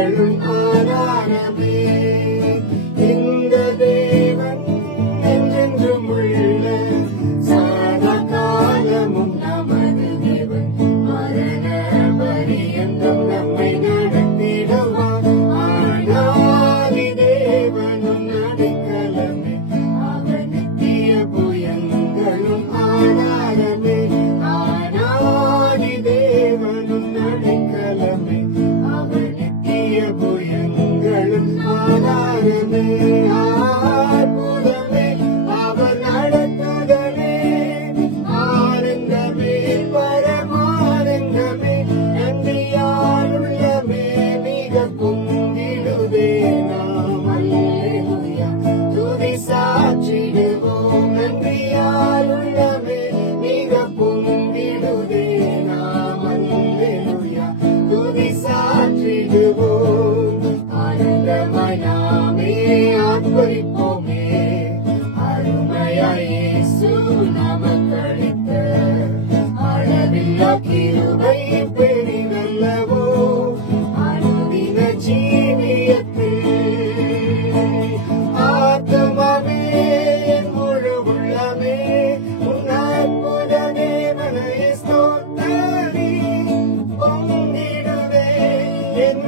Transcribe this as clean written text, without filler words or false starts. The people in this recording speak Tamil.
எங்களும் ஆதாரமே. இந்த தேவன் என்றென்றும் உள்ள சதா காலமும் நமது தேவன். மரண பரியந்தம் நம்மை நடத்திடுவார். ஆனாதி தேவனும் அடைக்கலமே, அவர் நித்திய புயங்களும் ஆதாரமே. ஆனாதி தேவனும் அடைக்கலமே, அவர் நித்திய புயங்களும் ஆதாரமே. அற்புதமே அவர் நடத்துதலே, ஆனந்தமே பரமானந்தமே. நன்றியால் உள்ளமே மிக பொங்கிடுதே நாம். அல்லேலூயா துதி சாற்றிடுவோம். நன்றியால் உள்ளமே மிக பொங்கிடுதே நாம். அல்லேலூயா துதி சாற்றிடுவோம். ஆனந்தமாய் நாமே ஆர்ப்பரிப்போமே, அருமையாய் இயேசு நமக்களித்த அளவில்லா கிருபை பெரிதல்லவோ அனுதின ஜீவியத்தில். ஆத்துமாவே என் முழு உள்ளமே உன் அற்புத தேவனை ஸ்தோத்தரி. பொங்கிடுவே என்